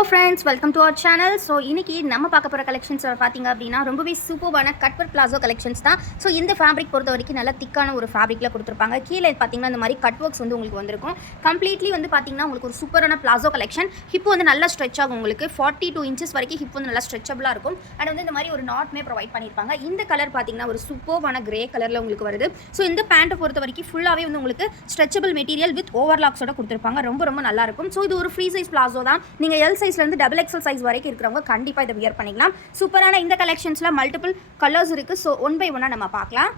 Hello friends, welcome to our channel. So இன்றைக்கி நம்ம பார்க்க போகிற கலெக்ஷன்ஸ் பார்த்திங்க அப்படின்னா ரொம்பவே சூப்பரான கட்வர்க் பிளாசோ கலெக்ஷன்ஸ் தான். ஸோ இந்த ஃபேப்ரிக் பொறுத்த வரைக்கும் நல்லா திக்கான ஒரு ஃபேப்ரிக்கில் கொடுத்துருப்பாங்க. கீழே பார்த்திங்கன்னா இந்த மாதிரி கட் ஒர்க்ஸ் வந்து உங்களுக்கு வந்திருக்கும். கம்ப்ளீட்லி வந்து பார்த்திங்கன்னா உங்களுக்கு ஒரு சூப்பரான பிளாசோ கலெக்ஷன். ஹிப் வந்து நல்லா ஸ்ட்ரெச் ஆகும். உங்களுக்கு 42 இன்ச்சஸ் வரைக்கும் ஹிப் வந்து நல்லா ஸ்ட்ரெச்சபிளாக இருக்கும். அண்ட் வந்து இந்த மாதிரி ஒரு நாட்மே ப்ரொவைட் பண்ணியிருப்பாங்க. இந்த கலர் பார்த்திங்கன்னா ஒரு சூப்பரான கிரே கலரில் உங்களுக்கு வருது. ஸோ இந்த பேண்ட்டை பொறுத்த வரைக்கும் ஃபுல்லாகவே வந்து உங்களுக்கு ஸ்ட்ரெச்சபிள் மெட்டீரியல் வித் ஓவர்லாக்ஸோட கொடுத்துருப்பாங்க. ரொம்ப ரொம்ப நல்லாயிருக்கும். ஸோ இது ஒரு ஃப்ரீ சைஸ் பிளாசோ தான். நீங்கள் எல் சைஸ்லேருந்து டபுள் எக்ஸல் சைஸ் வரைக்கும் இருக்கிறவங்க கண்டிப்பாக இதை வியர் பண்ணிக்கலாம். சூப்பரான இந்த கலெக்ஷன்ஸில் மல்டிபிள் கலர்ஸ் இருக்குது. ஸோ ஒன் பை ஒன்னாக நம்ம பார்க்கலாம்.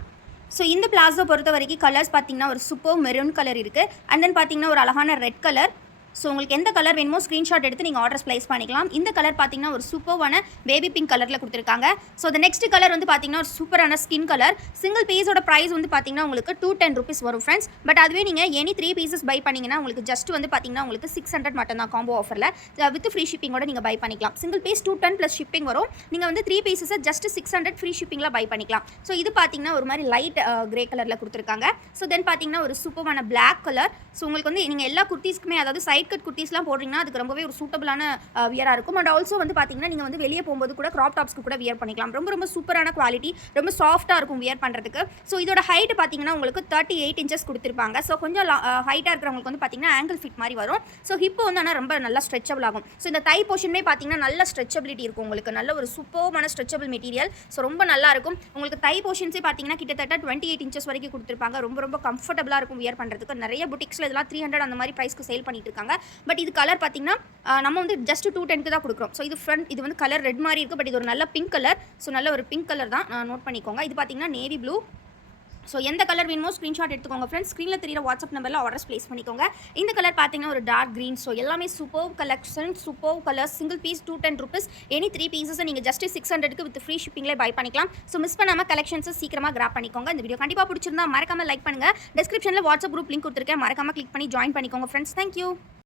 ஸோ இந்த பிளாசோ பொறுத்த வரைக்கும் கலர்ஸ் பார்த்தீங்கன்னா ஒரு சூப்பர் மெரூன் கலர் இருக்குது. அண்ட் தென் பார்த்தீங்கன்னா ஒரு அழகான ரெட் கலர். ஸோ உங்களுக்கு எந்த கலர் வேணுமோ ஸ்க்ரீன்ஷாட் எடுத்து நீங்கள் ஆர்டர்ஸ் ப்ளேஸ் பண்ணிக்கலாம். இந்த கலர் பார்த்தீங்கன்னா ஒரு சூப்பரான பேபி பிங்க் கலரில் கொடுத்துருக்காங்க. ஸோ இந்த நெக்ஸ்ட் கலர் வந்து பார்த்தீங்கன்னா ஒரு சூப்பரான ஸ்கின் கலர். சிங்கிள் பீஸோட ப்ரைஸ் வந்து பார்த்தீங்கன்னா உங்களுக்கு 210 rupees வரும் ஃப்ரெண்ட்ஸ். பட் அதுவே நீங்கள் எனி 3 pieces பை பண்ணிங்கன்னா உங்களுக்கு ஜஸ்ட் வந்து பார்த்தீங்கன்னா உங்களுக்கு 600 மட்டும் தான் காம்போ ஆஃபரில் வித் ஃப்ரீ ஷிப்பிங்கோட நீங்கள் பை பண்ணிக்கலாம். சிங்கிள் பீஸ் 210 ப்ளஸ் ஷிப்பிங் வரும். நீங்கள் வந்து 3 pieces ஜஸ்ட் 600 ஃப்ரீ ஷிப்பிங்கில் பை பண்ணிக்கலாம். ஸோ இது பார்த்தீங்கன்னா ஒரு மாதிரி லைட் கிரே கலரில் கொடுத்துருக்காங்க. ஸோ தென் பார்த்தீங்கன்னா ஒரு சூப்பரான பிளாக் கலர். ஸோ உங்களுக்கு வந்து நீங்கள் எல்லா குர்த்திஸ்க்குமே, அதாவது சைட் கட் குர்த்திஸ்லாம் அதுக்கு ரொம்பவே ஒரு சூட்டபிளான வியரா இருக்கும். அண்ட் ஆல்சோ வந்து பாத்தீங்கன்னா நீங்க வந்து வெளியே போகும்போது கூட கிராப் டாப்ஸ்க்கு கூட வியர் பண்ணிக்கலாம். ரொம்ப ரொம்ப சூப்பரான குவாலிட்டி, ரொம்ப சாஃப்டா இருக்கும் வியர் பண்றதுக்கு. ஸோ இதோட ஹைட் பாத்தீங்கன்னா உங்களுக்கு 38 இன்ச்சஸ் கொடுத்துருப்பாங்க. ஸோ கொஞ்சம் ஹைட்டா இருக்கிறவங்களுக்கு வந்து பாத்தீங்கன்னா ஆங்கிள் ஃபிட் மாதிரி வரும். ஸோ ஹிப் வந்து ஆனால் ரொம்ப நல்லா ஸ்ட்ரெச்சபிள் ஆகும். ஸோ இந்த தை போர்ஷனுமே பாத்தீங்கன்னா நல்ல ஸ்ட்ரெச்சபிலிட்டி இருக்கும். உங்களுக்கு நல்ல ஒரு சூப்பரான ஸ்ட்ரெச்சபிள் மெட்டீரியல். ஸோ ரொம்ப நல்லா இருக்கும். உங்களுக்கு தை போர்ஷன்ஸே பாத்தீங்கன்னா கிட்டத்தட்ட 28 இன்ச்சஸ் வரைக்கும் கொடுத்துருப்பாங்க. ரொம்ப ரொம்ப கம்ஃபர்டபுளா இருக்கும் வியர் பண்றதுக்கு. நிறைய புட்டிக்ஸ்ல இதெல்லாம் 300 அந்த மாதிரி பிரைஸ்க்கு சேல் பண்ணிட்டு இருக்காங்க. பட் இது கலர் பார்த்தீங்கன்னா நம்ம வந்து ஜஸ்ட் 210 தான் கொடுக்குறோம். ஸோ இது ஃப்ரண்ட், இது வந்து கலர் ரெட் மாதிரி இருக்குது. பட் இது ஒரு நல்ல பிங்க் கலர். ஸோ நல்ல ஒரு பிங்க் கலர் தான், நோட் பண்ணிக்கோங்க. இது பார்த்தீங்கன்னா நேவி ப்ளூ. ஸோ எந்த கலர் வேணுமோ ஸ்க்ரீன்ஷாட் எடுத்துக்கோங்க ஃப்ரெண்ட்ஸ். ஸ்க்ரீனில் தெரியிற வாட்ஸ்அப் நம்பரில் ஆர்டர்ஸ் ப்ளேஸ் பண்ணிக்கோங்க. இந்த கலர் பார்த்தீங்கன்னா ஒரு டார்க் க்ரீன். ஸோ எல்லாமே super collection, super colour. Single piece 210 rupees. Any 3 pieces நீங்கள் ஜஸ்ட் 600க்கு வித் ஃப்ரீ ஷிப்பிங்லேயே பை பண்ணிக்கலாம். ஸோ மிஸ் பண்ணாமல் கலெக்ஷன்ஸை சீக்கிரமாக கிராப் பண்ணிக்கோங்க. இந்த வீடியோ கண்டிப்பாக பிடிச்சிருந்தா மறக்காமல் லைக் பண்ணுங்கள். டிஸ்கிரிப்ஷனில் வாட்ஸ்அப் குரூப் லிங்க் கொடுத்துருக்கேன். மறக்காமல் கிளிக் பண்ணி ஜாயின் பண்ணிக்கோங்க ஃப்ரெண்ட்ஸ். தேங்க்யூ.